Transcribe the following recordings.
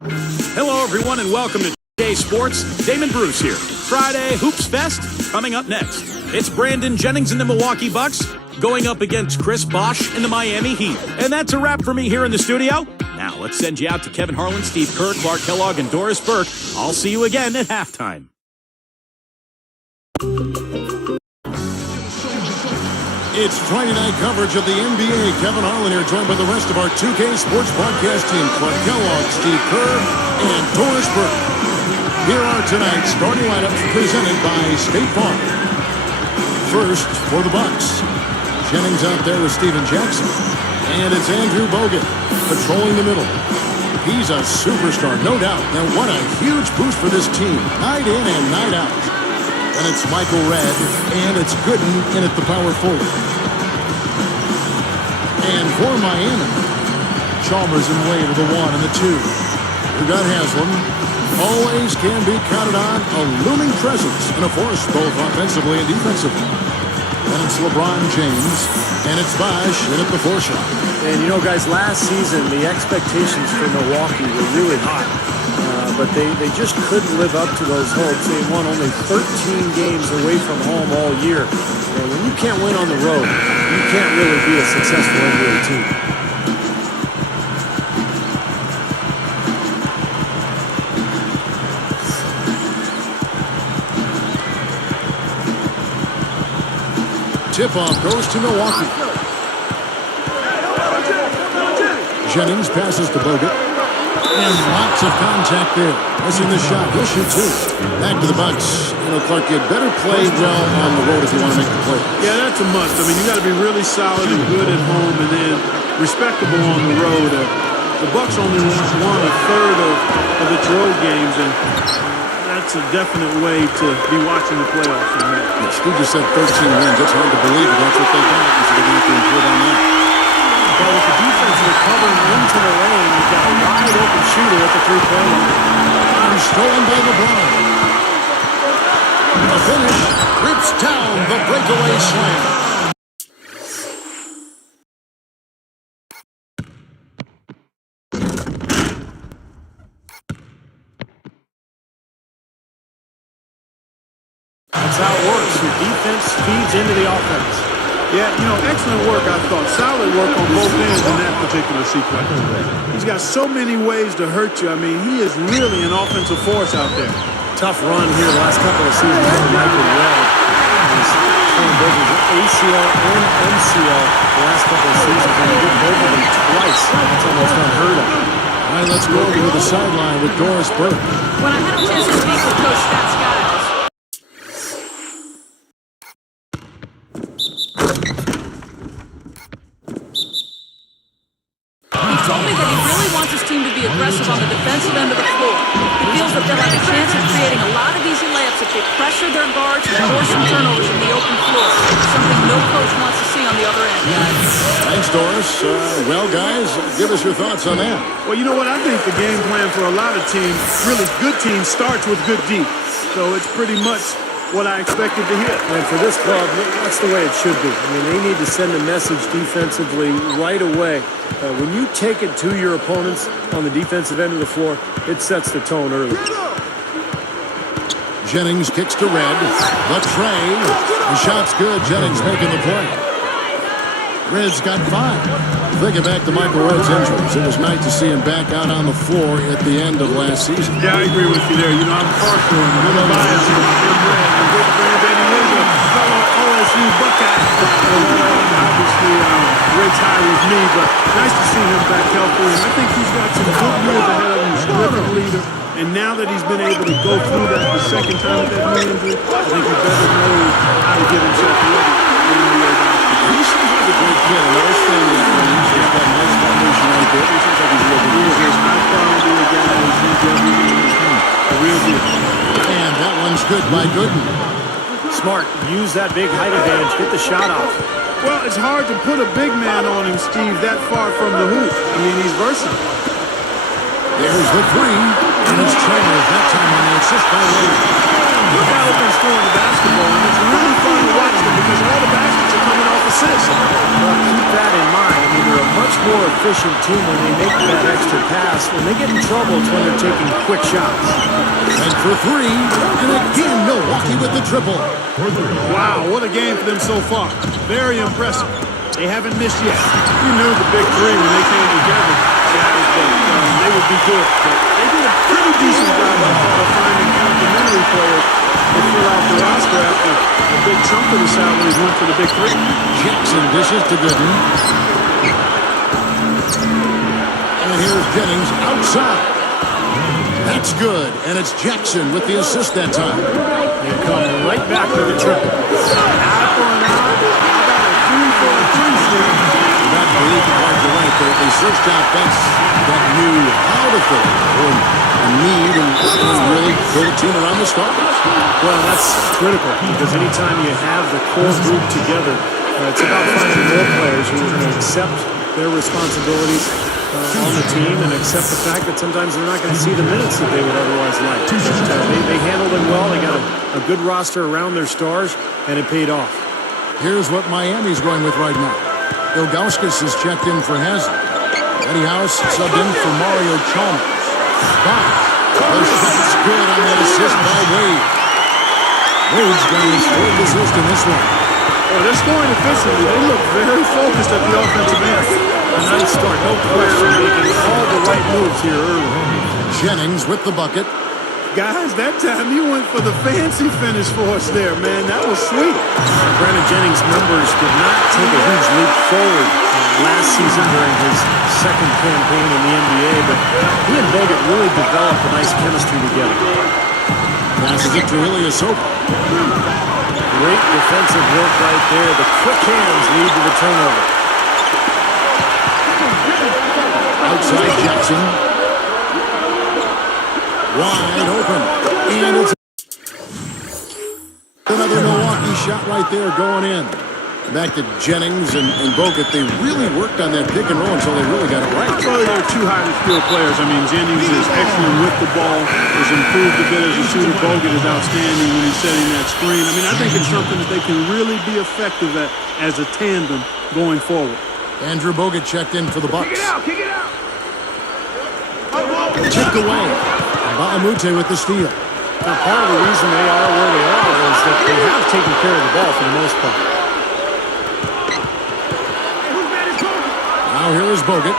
Hello, everyone, and welcome to J Sports. Damon Bruce here. Friday Hoops Fest coming up next. It's Brandon Jennings and the Milwaukee Bucks going up against Chris Bosh in the Miami Heat. And that's a wrap for me here in the studio. Now, let's send you out to Kevin Harlan, Steve Kerr, Clark Kellogg, and Doris Burke. I'll see you again at halftime. It's Friday night coverage of the NBA. Kevin Harlan here, joined by the rest of our 2K Sports Podcast team, Clark Kellogg, Steve Kerr, and Doris Burke. Here are tonight's starting lineups presented by State Farm. First, for the Bucks, Jennings out there with Steven Jackson. And it's Andrew Bogut patrolling the middle. He's a superstar, no doubt. And what a huge boost for this team, night in and night out. And it's Michael Redd, and it's Gooden in at the power forward. And for Miami, Chalmers and Wade with the 1 and the 2. We got Haslam. Always can be counted on, a looming presence and a force both offensively and defensively. And it's LeBron James, and it's Bosh in at the 4 shot. And you know, guys, last season the expectations for Milwaukee were really high. But they just couldn't live up to those hopes. They won only 13 games away from home all year. And when you can't win on the road, you can't really be a successful NBA team. Tip-off goes to Milwaukee. Jennings passes to Bogut. And lots of contact there. Missing the shot. He'll shoot 2. Back to the Bucks. You know, Clark, you'd better play well on the road if you want to make the play. Yeah, that's a must. I mean, you got to be really solid and good at home and then respectable on the road. The Bucks only won a third of its road games, and that's a definite way to be watching the playoffs. Yeah, Steve just said 13 wins. It's hard to believe it. That's what they got. So they're going to have to improve on that. But with the defense recovering into the lane, you've got a wide open shooter at the 3-point line. And stolen by LeBron. The finish rips down the breakaway slam. That's how it works. Your defense feeds into the offense. Yeah, you know, excellent work, I thought. Solid work on both ends in that particular sequence. He's got so many ways to hurt you. I mean, he is really an offensive force out there. Tough run here the last couple of seasons for Michael Redd. He's torn both his ACL and MCL the last couple of seasons, and he did both of them twice. That's almost unheard of. All right, let's go over to the sideline with Doris Burke. When I had a chance to speak with Coach Scott Skiles, told me that he really wants his team to be aggressive on the defensive end of the floor. He feels that they'll have a chance of creating a lot of easy layups if they pressure their guards and force some turnovers in the open floor. Something no coach wants to see on the other end. Thanks, Doris. Well, guys, give us your thoughts on that. Well, you know what? I think the game plan for a lot of teams, really good teams, starts with good deep. So it's pretty much what I expected to hit. And for this club, that's the way it should be. I mean, they need to send a message defensively right away. When you take it to your opponents on the defensive end of the floor, it sets the tone early. Jennings kicks to Redd. The tray. The shot's good. Jennings making the play. Redd's got 5. Thinking back to Michael Redd's injuries, it was nice to see him back out on the floor at the end of last season. Yeah, I agree with you there. You know, I'm partial and a little biased in Red. I'm with Brandon. He is a fellow OSU Buckeye. Obviously, rates high with me, but nice to see him back healthy. And I think he's got some good years ahead of him. He's a terrific leader. And now that he's been able to go through that the second time with that knee injury, I think he better know how to get himself ready. He seems like a great kid. Another thing is he's got a nice foundation right there. He seems like he's real good. He's a high quality guy. A real deal. And that one's good by Gooden. Smart. Use that big height advantage. Get the shot off. Well, it's hard to put a big man on him, Steve, that far from the hoop. I mean, he's versatile. There's the 3. And it's Chalmers that time on the assist by Wade. Look how they've been scoring the basketball, and it's really fun to watch them because all the baskets are coming off assists. Well, keep that in mind. I mean, they're a much more efficient team when they make that extra pass. When they get in trouble, it's when they're taking quick shots. And for three, and again, Milwaukee with the triple. Wow, what a game for them so far. Very impressive. They haven't missed yet. You knew the big three when they came together, guys, that they would be good. But they did a pretty decent job, I thought, of finding complementary players to fill out the roster after a big chunk of the salaries went to the big three. Jackson dishes to Gooden. And here's Jennings outside. That's good, and it's Jackson with the assist that time. They come right back to the triple. Eye for an eye. How about a 3 for a 3, Steve? That belief in right to right, they searched out bets that knew how to fill it, or a need, and really fill the team around the starters. Well, that's critical because anytime you have the core group together, it's about finding more players who are going to accept their responsibilities on the team and accept the fact that sometimes they're not going to see the minutes that they would otherwise like. But, they handled it well. They got a good roster around their stars, and it paid off. Here's what Miami's going with right now. Ilgauskas is checked in for Hazard. Eddie House subbed in for Mario Chalmers. Bosh. The shot's good on that assist by Wade. Wade's got his fourth assist in this one. Well, they're scoring efficiently. They look very focused at the offensive end. A nice start, no question. Making all the right moves here early. Jennings with the bucket. Guys, that time you went for the fancy finish for us there, man. That was sweet. Brandon Jennings' numbers did not take a huge leap forward last season during his second campaign in the NBA, but he and Bogut really developed a nice chemistry together. Passes it to Ilyasova. Great defensive work right there. The quick hands lead to the turnover. Outside Jackson. Wide open. And it's another Milwaukee shot right there going in. Back to Jennings and Bogut. They really worked on that pick and roll until they really got it right. Probably they're two highly skilled players. I mean, Jennings is excellent with the ball, has improved a bit as a shooter. Bogut is outstanding when he's setting that screen. I mean, I think it's something that they can really be effective at as a tandem going forward. Andrew Bogut checked in for the Bucks. Kick it out. Chipped away. Baamute with the steal. Now, part of the reason they are where they are is that they have taken care of the ball for the most part. Now here is Bogut.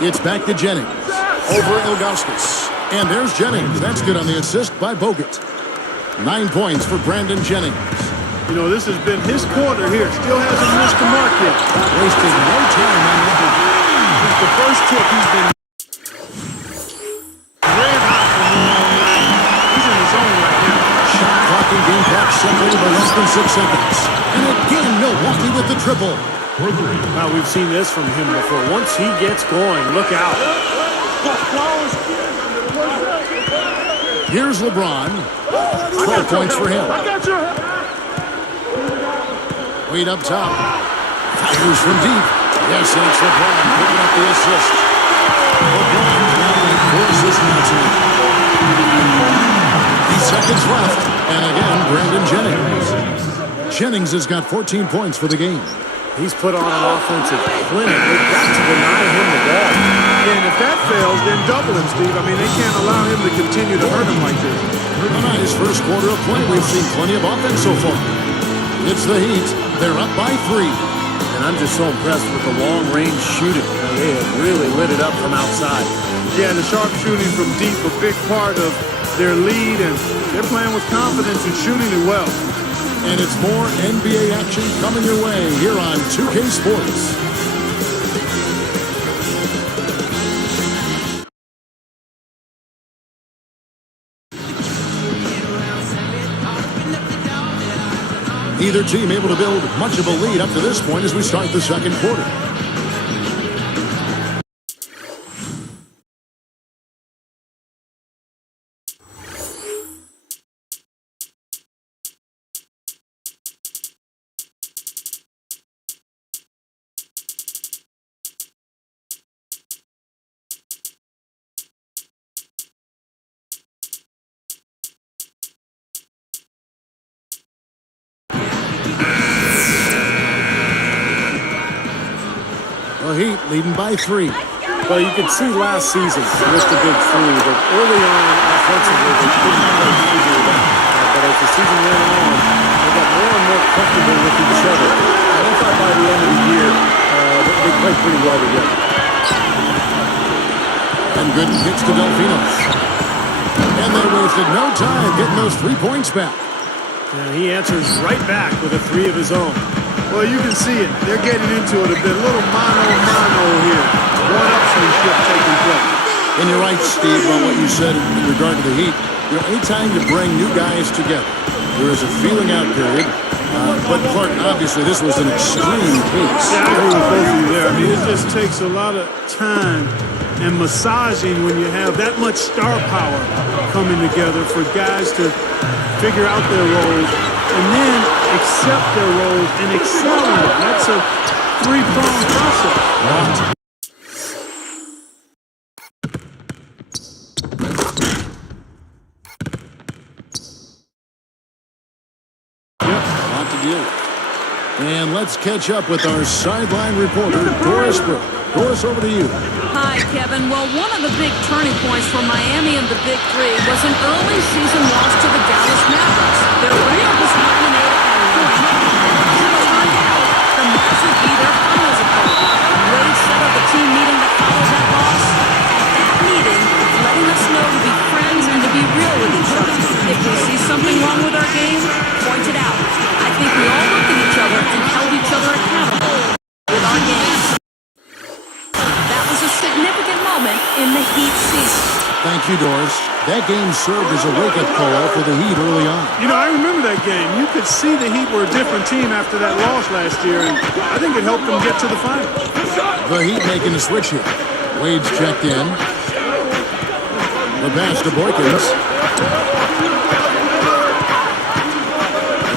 It's back to Jennings. Over Ilgauskas. And there's Jennings. That's good on the assist by Bogut. 9 points for Brandon Jennings. You know, this has been his quarter here. Still hasn't missed the mark yet. Wasting no time on that. Since the first tip, he's been red hot for him. He's in his zone right now. Shot clock and game clock separated by less than 6 seconds. And again, Milwaukee with the triple. Wow, we've seen this from him before. Once he gets going, look out. Here's LeBron. 12 points for him. Wade up top. Fires from deep. Yes, and it's LeBron picking up the assist. LeBron now with 4 assists now tonight. 8 seconds left. And again, Brandon Jennings. Jennings has got 14 points for the game. He's put on an offensive clinic. They've got to deny him the ball. And if that fails, then double him, Steve. I mean, they can't allow him to continue to hurt him like this. Tonight, his first quarter of play, we've seen plenty of offense so far. It's the Heat. They're up by 3. And I'm just so impressed with the long-range shooting. They have really lit it up from outside. Yeah, and the sharp shooting from deep, a big part of their lead, and they're playing with confidence and shooting it well. And it's more NBA action coming your way here on 2K Sports. Either team able to build much of a lead up to this point as we start the second quarter. The Heat leading by 3. Well, you could see last season with the big three that early on offensively they couldn't quite figure it out. But as the season went on, they got more and more comfortable with each other. And I thought by the end of the year, they played pretty well together. And Gooden kicks to Delfino. And they wasted no time getting those 3 points back. And he answers right back with a 3 of his own. Well, you can see it. They're getting into it a bit. A little mano-mano here. One-upsmanship taking place. And you're right, Steve, about what you said in regard to the Heat. You know, anytime you bring new guys together, there is a feeling out period. But Clark, obviously, this was an extreme case. Yeah, I agree with both of you there. I mean, it just takes a lot of time and massaging when you have that much star power coming together for guys to figure out their roles and then accept their roles and excel in it. That's a 3-pronged process. And let's catch up with our sideline reporter, Doris Burke. Doris, over to you. Hi, Kevin. Well, one of the big turning points for Miami and the Big Three was an early season loss to the Dallas Mavericks. Their record was 9-8 at that point. As it turned out, the Mavs would be their finals opponent. Wade set up a team meeting that followed that loss. At that meeting, letting us know to be friends and to be real with each other. If we see something wrong with our game, point it out. I think we all looked at each other and held each other accountable with our game. That was a significant moment in the Heat season. Thank you, Doris. That game served as a wake-up call for the Heat early on. You know, I remember that game. You could see the Heat were a different team after that loss last year, and I think it helped them get to the finals. The Heat making the switch here. Wade's checked in. The pass to Boykins.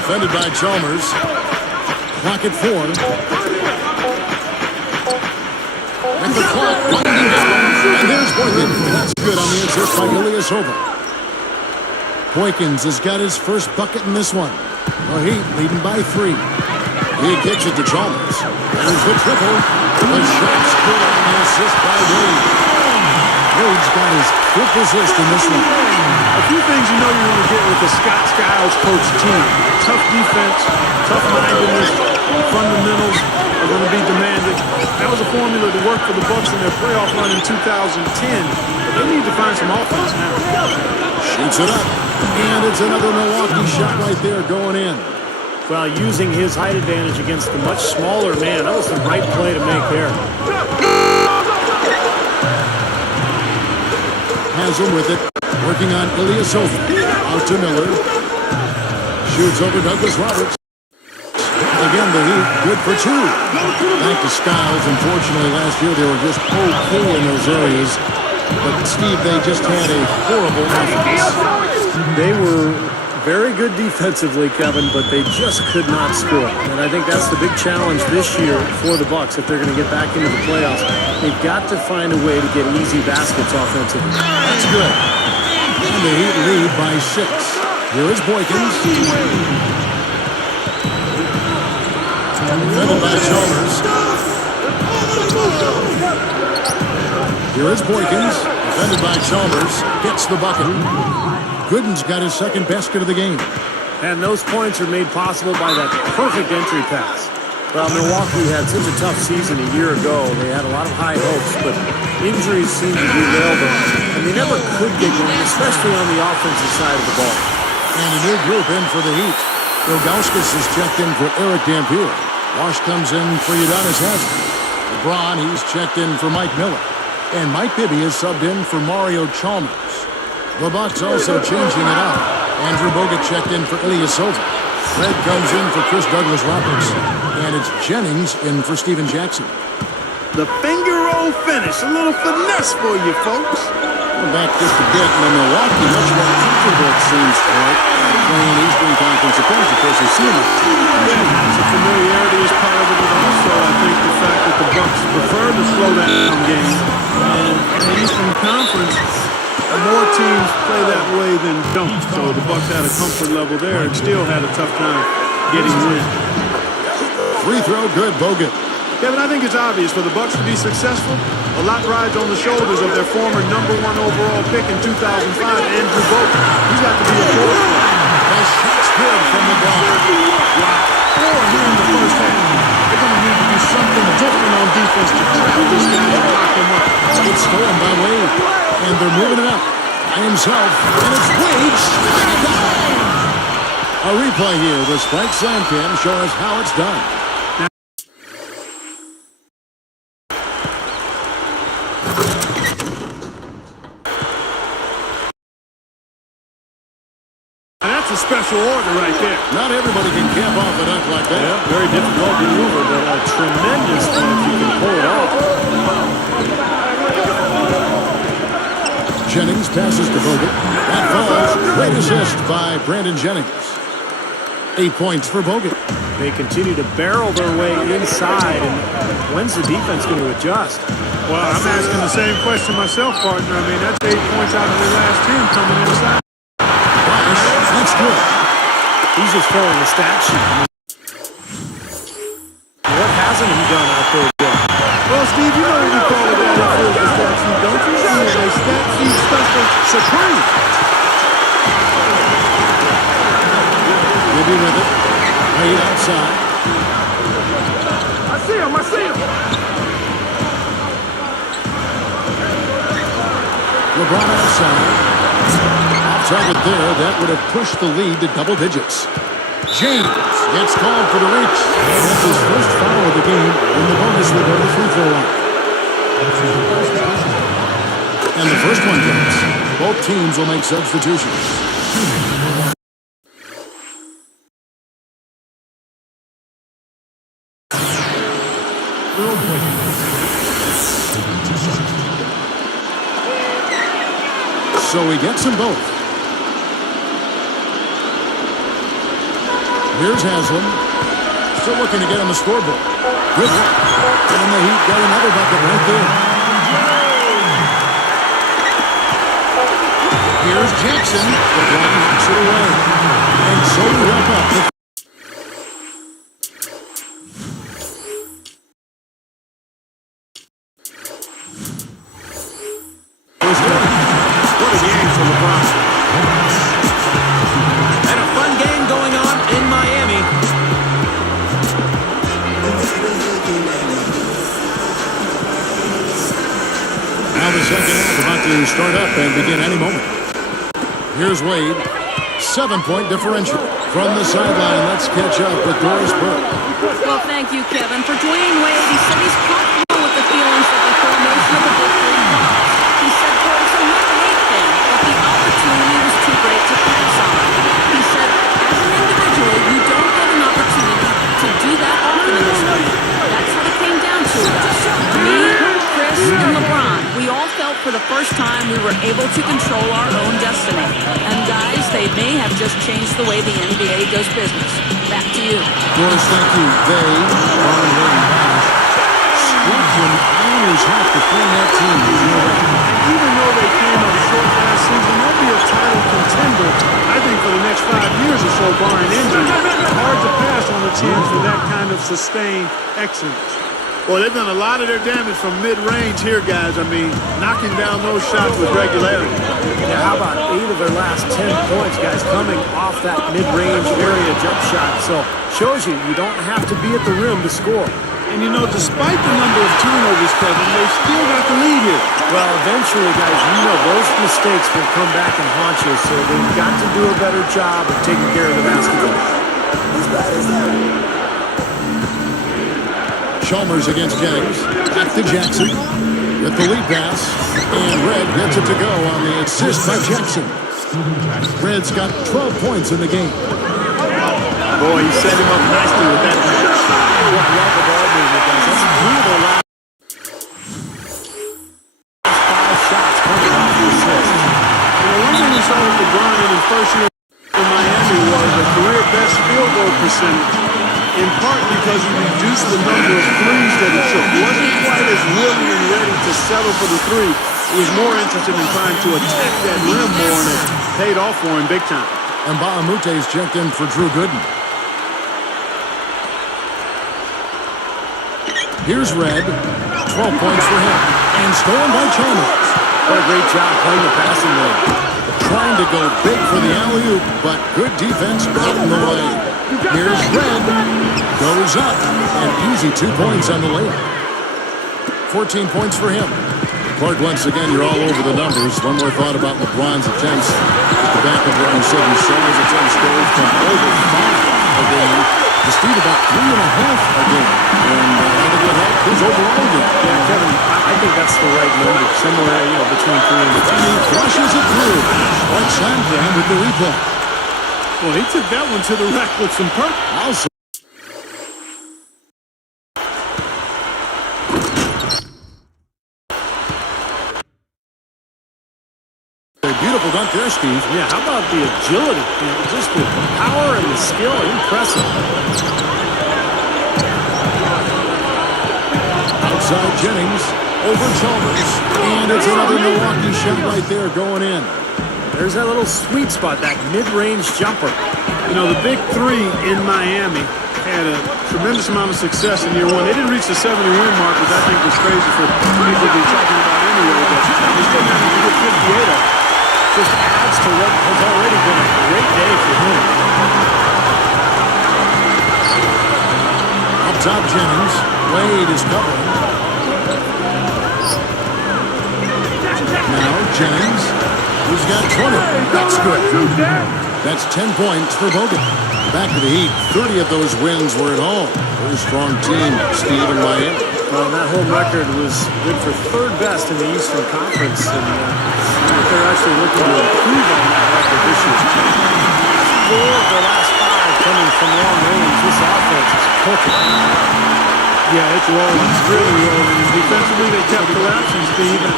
Defended by Chalmers. Clock at 4. And the clock winding down. And there's Boykins. That's good on the insert by Ilyasova. Boykins has got his first bucket in this one. The Heat leading by 3. He kicks it to Chalmers. There's the triple. The shot's good and the assist by Wade. Wade's got his 5th assist in this one. A few things you know you're going to get with the Scott Skiles coach team. Tough defense, tough-mindedness, fundamentals are going to be demanded. That was a formula that worked for the Bucks in their playoff run in 2010. But they need to find some offense now. Shoots it up. And it's another Milwaukee shot right there going in. Well, using his height advantage against the much smaller man, that was the right play to make there. Has him with it. Working on Ilyasova. Out to Miller. Shoots over Douglas Roberts. Again, the Heat good for 2. Back to Skiles. Unfortunately, last year they were just okay in those areas. But, Steve, they just had a horrible offense. They were very good defensively, Kevin, but they just could not score. And I think that's the big challenge this year for the Bucks if they're going to get back into the playoffs. They've got to find a way to get easy baskets offensively. That's good. And the Heat lead by 6. Here is Boykins. Defended by Chalmers. Here is Boykins. Defended by Chalmers. Gets the bucket. Gooden's got his 2nd basket of the game. And those points are made possible by that perfect entry pass. Well, Milwaukee had such a tough season a year ago. They had a lot of high hopes, but injuries seemed to derail them. And they never could get going, especially on the offensive side of the ball. And a new group in for the Heat. Ilgauskas is checked in for Eric Dampier. Wash comes in for Udonis Haslem. LeBron, he's checked in for Mike Miller. And Mike Bibby is subbed in for Mario Chalmers. The Bucks also changing it up. Andrew Bogut checked in for Ilyasova. Fred comes in for Chris Douglas Roberts. And it's Jennings in for Steven Jackson. The finger roll finish. A little finesse for you, folks. Back just a bit. And Milwaukee, much more comfortable, it seems, playing Eastern Conference opponents. Of course, they see them. The familiarity is part of it, but also I think the fact that the Bucks prefer to slow down games. And in the Eastern Conference, more teams play that way than don't. So the Bucks had a comfort level there and still had a tough time getting in. Free throw, good. Bogut. Kevin, I think it's obvious for the Bucks to be successful. A lot rides on the shoulders of their former #1 overall pick in 2005, Andrew Bogut. He's got to be a force for them. The shot's good from LeBron. Wow. 4 here in the first half. They're going to need to do something different on defense to trap this guy and lock him up. It's stolen by Wade. And they're moving it up by himself. And it's Wade. A replay here. The spike slam cam showing us how it's done. That's a special order right there. Not everybody can camp off a dunk like that. Yeah, very difficult maneuver, but a tremendous one if you can pull it off. Jennings passes to Bogut. That falls. Great assist by Brandon Jennings. 8 points for Bogut. They continue to barrel their way inside, and when's the defense going to adjust? Well, I'm asking the same question myself, partner. I mean, that's 8 points out of their last 10 coming inside. That's good. He's just filling the stat sheet. What hasn't he done out there yet? Well, Steve, you know what we call it down here the stat sheet, don't you? He is a stat sheet special supreme. We'll be with it. Wade outside. I see him. LeBron outside. Target there, that would have pushed the lead to double digits. James gets called for the reach. That's his first foul of the game, and the bonus will go to the free throw line. And the first one counts. Both teams will make substitutions. So he gets them both. Here's Haslam. Still looking to get on the scoreboard. Good work. And the Heat got another bucket right there. Here's Jackson. LeBron knocks it away. And so we wrap up the What a game for LeBron. And a fun game going on in Miami. Now the second half about to start up and begin any moment. Here's Wade. 7-point differential. From the sideline, let's catch up with Doris Burke. Well, thank you, Kevin. For Dwayne Wade, he said he's comfortable with the feelings that the formation of the victory brought. He said, "Quote, it's a love-hate thing, but the opportunity was too great to pass on." He said, as an individual, you don't get an opportunity to do that often in this league. That's what it came down to. Me, Chris, and LeBron, we all felt for the first time we were able to control our own destiny. And guys, they may have just changed the way the NBA does business. Back to you. Doris, thank you. They, Ron, Wade, and Bash, scooped him almost half to form that team. Even though they came up short last season, they'll be a title contender, I think, for the next 5 years or so, barring injury. Hard to pass on the teams with that kind of sustained excellence. Well, they've done a lot of their damage from mid-range here, guys. I mean, knocking down those shots with regularity. Yeah, how about 8 of their last 10 points, guys, coming off that mid-range area jump shot. So, shows you don't have to be at the rim to score. And, you know, despite the number of turnovers, Kevin, they've still got the lead here. Well, eventually, guys, those mistakes will come back and haunt you, so they've got to do a better job of taking care of the basketball. Chalmers against Jennings. Back to Jackson. With the lead pass. And Red gets it to go on the assist by Jackson. Red's got 12 points in the game. Boy, he set him up nicely with that pass. I love the ball movement, guys. That's brutal last 5 shots coming off the assist. One thing we saw with LeBron in his first year in Miami was a career best field goal percentage, in part because he reduced the number of threes that he took. He wasn't quite as willing and ready to settle for the three. He was more interested in trying to attack that rim more, and it paid off for him big time. And Baamute's checked in for Drew Gooden. Here's Red. 12 points for him. And stolen by Chalmers. What a great job playing the passing lane. Trying to go big for the alley-oop, but good defense got in the way. Here's Red. Goes up. And easy 2 points on the layup. 14 points for him. Clark, once again, you're all over the numbers. One more thought about LeBron's attempts. At the back of what you said, you saw his attempts go from over 5 a game to Steve about 3.5 a game. And I think it helped his overall game. Yeah, Kevin, I think that's the right number. Somewhere, between 3 and 5. And he flushes it through. Clark Sandram with the replay. Well, he took that one to the rack with some purpose. Also, a beautiful dunk there, Steve. Yeah, how about the agility? Just the power and the skill. Impressive. Outside Jennings, over Chalmers, and it's another Milwaukee shot right there going in. There's that little sweet spot, that mid-range jumper. The big three in Miami had a tremendous amount of success in year one. They didn't reach the 70-win mark, which I think was crazy for people to be talking about anyway, but they still managed to get 58 up. Just adds to what has already been a great day for him. Up top Jennings, Wade is covering. Now Jennings, who's got 20. That's good. That's 10 points for Bogut. Back to the Heat. 30 of those wins were at home. Very strong team, Steve and Miami. Well, that home record was good for third best in the Eastern Conference, and they're actually looking to improve on that record this year. 4 of the last 5 coming from long range. This offense is cooking. Yeah, it's rolling. It's really rolling. And defensively, they kept collapsing, Steve, and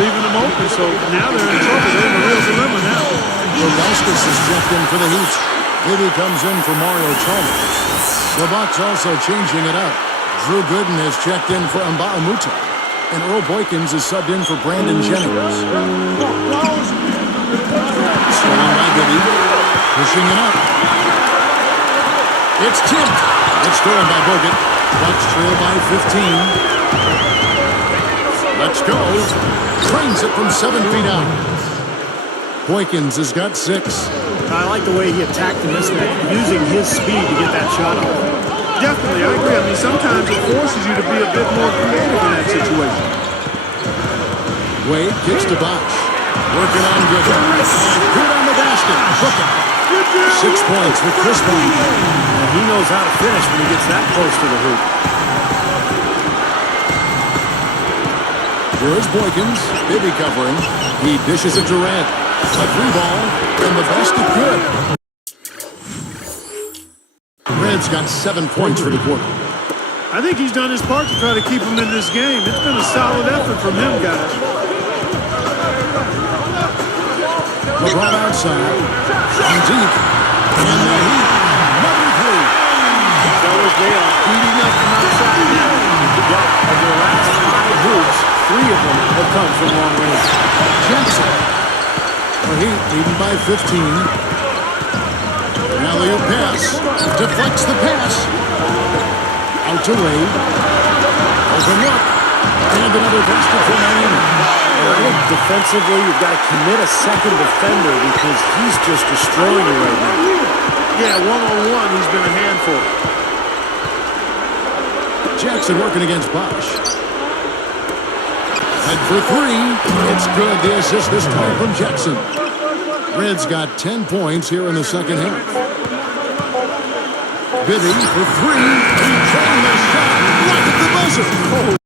leaving them open. So now they're in trouble. They're in a real dilemma now. Rogaskus is checked in for the Heat. Maybe comes in for Mario Chalmers. The Bucks also changing it up. Drew Gooden has checked in for Mbaamuta. And Earl Boykins is subbed in for Brandon Jennings. Stolen by Bibby. Pushing it up. It's tipped. It's stolen by Bogut. Bucks trail by 15. Let's go. Trains it from 7 feet out. Boykins has got 6. I like the way he attacked the mismatch, using his speed to get that shot off. Definitely, I agree. I mean, sometimes it forces you to be a bit more creative in that situation. Wade kicks to Bosch. Working on Gooden. And good on the basket. Hook it. 6 points for Chris Bosch. And he knows how to finish when he gets that close to the hoop. Here's Boykins. Bibby covering. He dishes it to Red. A 3-ball. And the basket good. Red's got 7 points for the quarter. I think he's done his part to try to keep him in this game. It's been a solid effort from him, guys. LeBron outside. From deep. And the Heat. Number 3. Fellas, they are eating up from outside now. Yep, of their last 5 hoops, 3 of them have come from long range. Jackson. The Heat leading by 15. Alley-oop pass. Deflects the pass. Out to Wade. Open look. And another basket for Miami. I think defensively, you've got to commit a second defender because he's just destroying you right now. Yeah, one-on-one, he's been a handful. Jackson working against Bosch. Head for 3. It's good. The assist this time from Jackson. Red's got 10 points here in the second half. Bibby for 3. He's trying the shot. Right at the buzzer. Oh.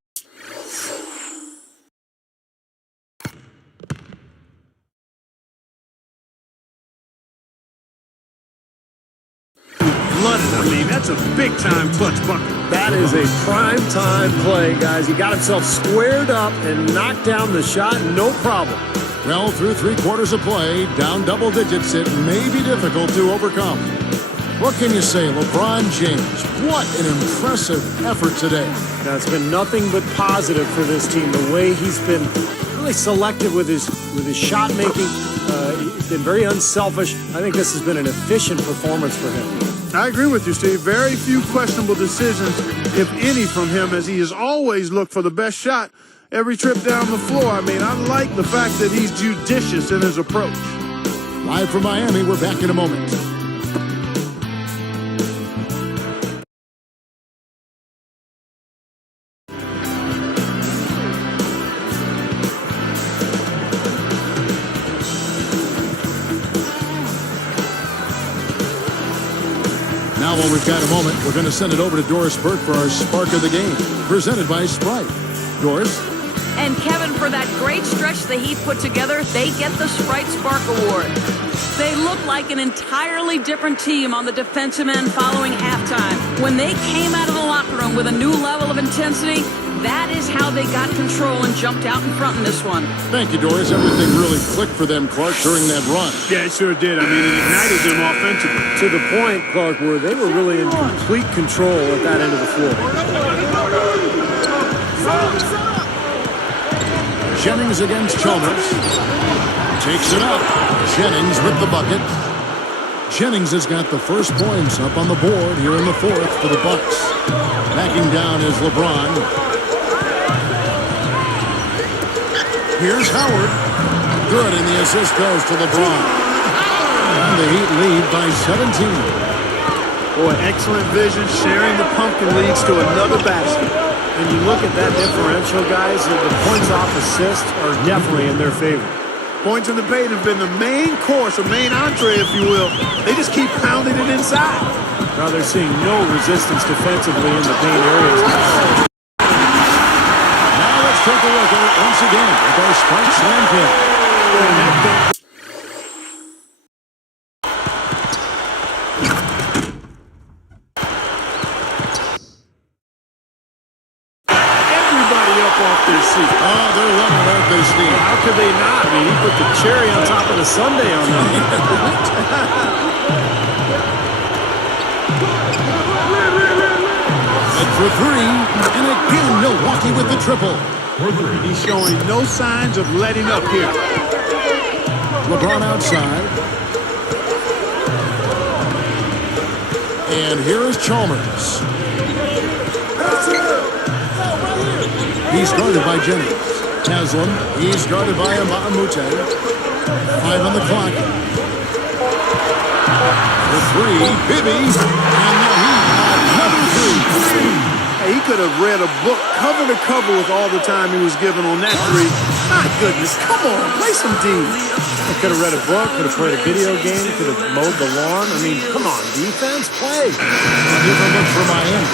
I mean, that's a big-time clutch bucket. That is a prime-time play, guys. He got himself squared up and knocked down the shot, no problem. Well, through 3 quarters of play, down double digits, it may be difficult to overcome. What can you say, LeBron James? What an impressive effort today. Now, it's been nothing but positive for this team. The way he's been really selective with his shot making, he's been very unselfish. I think this has been an efficient performance for him. I agree with you, Steve. Very few questionable decisions, if any, from him, as he has always looked for the best shot every trip down the floor. I mean, I like the fact that he's judicious in his approach. Live from Miami, we're back in a moment. Now, while we've got a moment, we're going to send it over to Doris Burke for our Spark of the Game, presented by Sprite. Doris? And Kevin, for that great stretch the Heat put together, they get the Sprite Spark Award. They look like an entirely different team on the defensive end following halftime. When they came out of the locker room with a new level of intensity, that is how they got control and jumped out in front in this one. Thank you, Doris. Everything really clicked for them, Clark, during that run. Yeah, it sure did. I mean, it ignited them offensively. To the point, Clark, where they were really in complete control at that end of the floor. Jennings against Chalmers. Takes it up. Jennings with the bucket. Jennings has got the first points up on the board here in the fourth for the Bucks. Backing down is LeBron. Here's Howard. Good, and the assist goes to LeBron. And the Heat lead by 17. Boy, excellent vision. Sharing the pumpkin leads to another basket. And you look at that differential, guys, the points off assists are definitely in their favor. Points in the paint have been the main course, or main entree, if you will. They just keep pounding it inside. Now they're seeing no resistance defensively in the paint areas. Now let's take a look at it once again with our Spark Slam Kick. Oh, they're loving it, aren't they, Steve? How could they not? I mean, he put the cherry on top of the sundae on them. And for three, and again, Milwaukee with the triple. He's showing no signs of letting up here. LeBron outside. And here is Chalmers. He's guarded by Jennings. Haslam, he's guarded by Mbamute. 5 on the clock. The three, Bibby, and the Heat another three. Hey, he could have read a book cover to cover with all the time he was given on that three. My goodness, come on, play some D. He could have read a book, could have played a video game, could have mowed the lawn. I mean, come on, defense, play. A different look for Miami.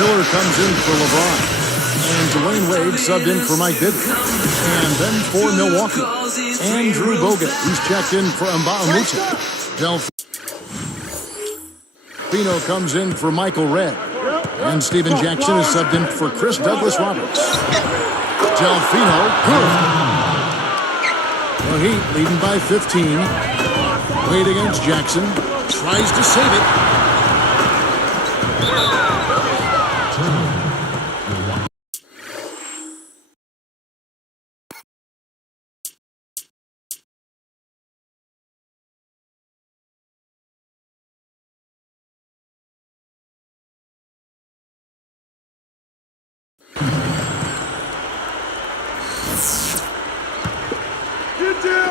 Miller comes in for LeBron. And Dwayne Wade subbed in for Mike Bibby. And then for Milwaukee, Andrew Bogut. He's checked in for Mbamute. Delfino comes in for Michael Redd. And Steven Jackson is subbed in for Chris Douglas-Roberts. Delfino, good. The Heat leading by 15. Wade against Jackson. Tries to save it.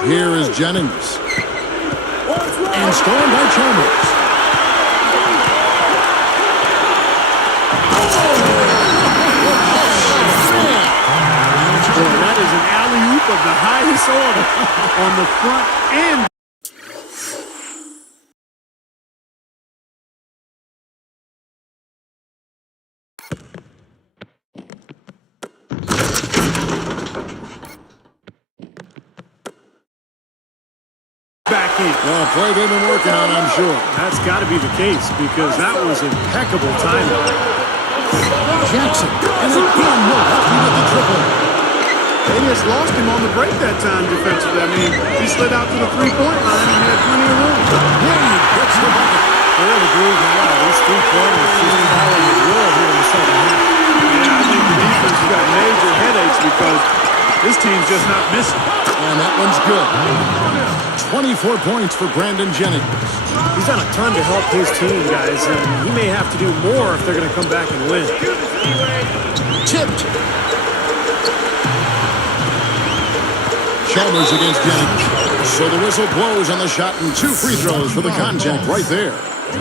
Here is Jennings. And stolen by Chalmers. Boy, that is an alley-oop of the highest order on the front end. Back in. Well, a play they've been working on, I'm sure. That's got to be the case because that was impeccable timing. Jackson, and again, Milwaukee with the triple. They just lost him on the break that time defensively. I mean, he slid out to the three-point line and had plenty of room. Wade gets the bucket. They're in the groove now. These 3-pointers just following the drill here in the second half. Yeah, I think the defense has got major headaches because this team's just not missing. And that one's good. 24 points for Brandon Jennings. He's done a ton to help his team, guys, and he may have to do more if they're going to come back and win. Tipped. Chalmers against Jennings. So the whistle blows on the shot and 2 free throws for the contact right there.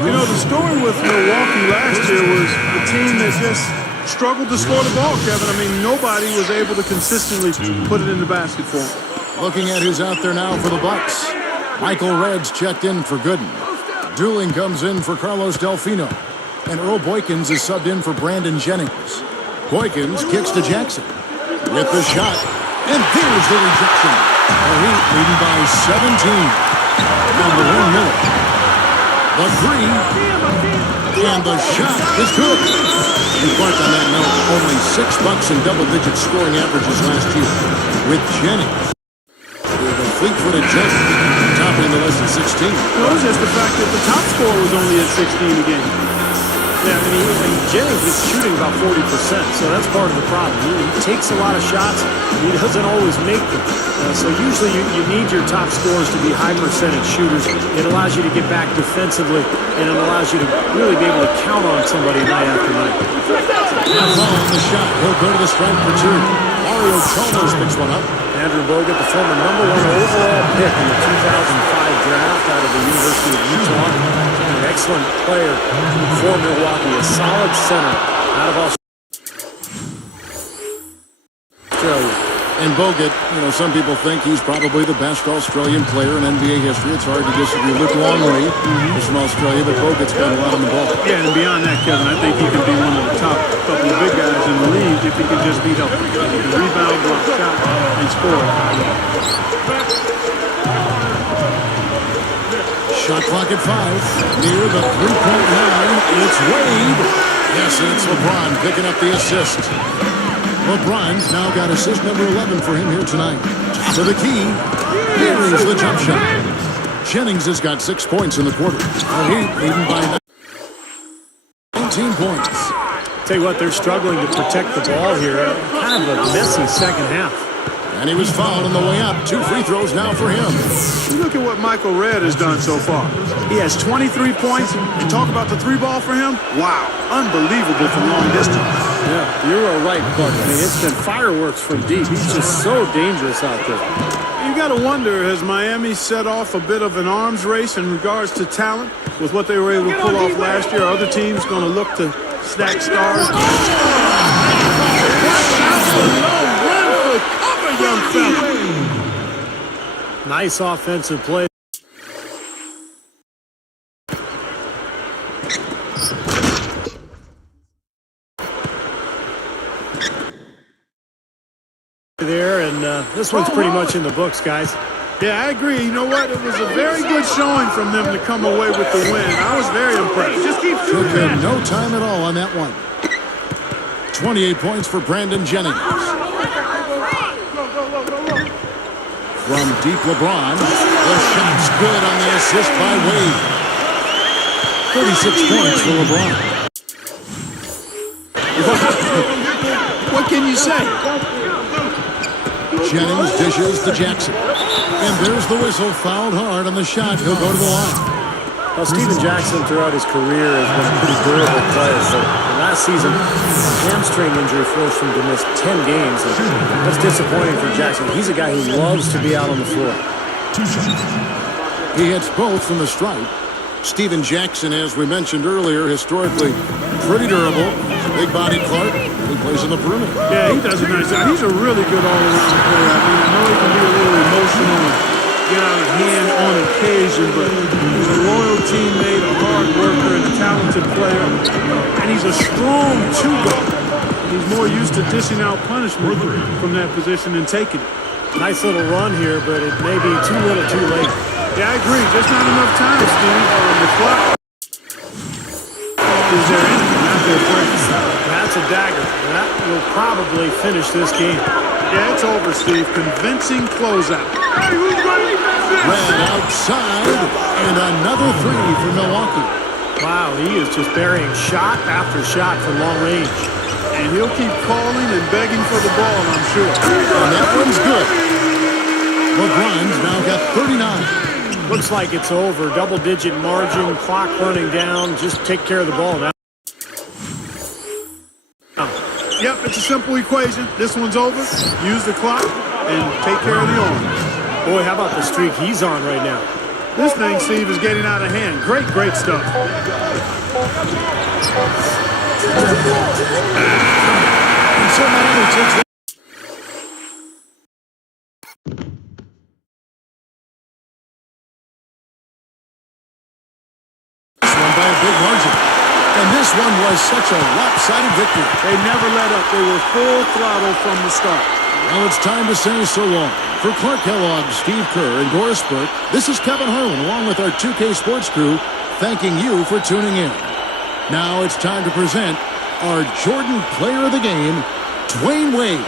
You know, the story with Milwaukee last year was the team that just struggled to score the ball, Kevin. I mean, nobody was able to consistently put it in the basket for them. Looking at who's out there now for the Bucks. Michael Red's checked in for Gooden. Dooling comes in for Carlos Delfino. And Earl Boykins is subbed in for Brandon Jennings. Boykins kicks to Jackson. With the shot. And there's the rejection. The Heat leading by 17. Number 1 minute. The 3. And the shot is good. And Clark on that note, only $6 in double-digit scoring averages last year. With Jennings. With a fleet-footed Jennings topping the list at 16. No, it was just the fact that the top scorer was only at 16 again. Yeah, and Jennings is shooting about 40%, so that's part of the problem. He takes a lot of shots, he doesn't always make them. So usually you need your top scorers to be high percentage shooters. It allows you to get back defensively, and it allows you to really be able to count on somebody night after night. Following the shot, he'll go to the stripe for 2. Mario Chalmers picks one up. Andrew Bogut, the former #1 overall pick in the 2005 draft out of the University of Utah. An excellent player for Milwaukee, a solid center out of Australia. And Bogut, you know, some people think he's probably the best Australian player in NBA history. It's hard to disagree. Luke Longley is from Australia, but Bogut's got a lot on the ball. Yeah, and beyond that, Kevin, I think he could be one of the top couple of big guys in the league if he could just be healthy. He can rebound, block shot, and score. Shot clock at 5. Near the 3-point line, it's Wade. Yes, and it's LeBron picking up the assist. LeBron's now got assist number 11 for him here tonight. So the key, here is the jump shot. Jennings has got 6 points in the quarter. The Heat leading by 19 points. Tell you what, they're struggling to protect the ball here. Kind of a messy second half. And he was fouled on the way up. 2 free throws now for him. You look at what Michael Redd has done so far. He has 23 points. And talk about the 3-ball for him. Wow, unbelievable from long distance. Yeah, you're right, Buck. I mean, it's been fireworks from deep. He's just so dangerous out there. You got to wonder, has Miami set off a bit of an arms race in regards to talent with what they were able to pull off last year? Are other teams going to look to stack stars? Young fella. Nice offensive play. There, and this one's pretty much in the books, guys. Yeah, I agree. You know what? It was a very good showing from them to come away with the win. I was very impressed. Just keep Took shooting. him no time at all on that one. 28 points for Brandon Jennings. From deep LeBron, the shot's good on the assist by Wade. 36 points for LeBron. What can you say? Jennings dishes to Jackson. And there's the whistle, fouled hard on the shot. He'll go to the line. Well, Steven Jackson throughout his career has been a pretty durable player. So last season, a hamstring injury forced him to miss 10 games. And that's disappointing for Jackson. He's a guy who loves to be out on the floor. He hits both from the stripe. Steven Jackson, as we mentioned earlier, historically pretty durable. Big body Clark. He plays on the perimeter. Yeah, he does a nice job. He's a really good all-around player. I mean, I know he can be a little emotional and get out of hand on occasion, but he's a loyal teammate, a hard worker, and a talented player. And he's a strong two-guard. He's more used to dishing out punishment from that position than taking it. Nice little run here, but it may be too little too late. Yeah, I agree. Just not enough time, Steve, on the clock. Is there anything out there for him? That's a dagger. That will probably finish this game. Yeah, it's over, Steve. Convincing closeout. Red outside, and another 3 for Milwaukee. Wow, he is just burying shot after shot from long range. And he'll keep calling and begging for the ball, I'm sure. And that one's good. LeBron's now got 39. Looks like it's over. Double-digit margin, clock running down. Just take care of the ball now. Yep, it's a simple equation. This one's over. Use the clock and take care of the arm. Boy, how about the streak he's on right now? This thing, Steve, is getting out of hand. Great stuff. And so Miami takes that. This one by a big margin. And this one was such a lopsided victory. They never let up. They were full throttle from the start. Well, it's time to say so long. For Clark Kellogg, Steve Kerr, and Doris Burke, this is Kevin Harlan along with our 2K Sports crew, thanking you for tuning in. Now it's time to present our Jordan Player of the Game, Dwayne Wade.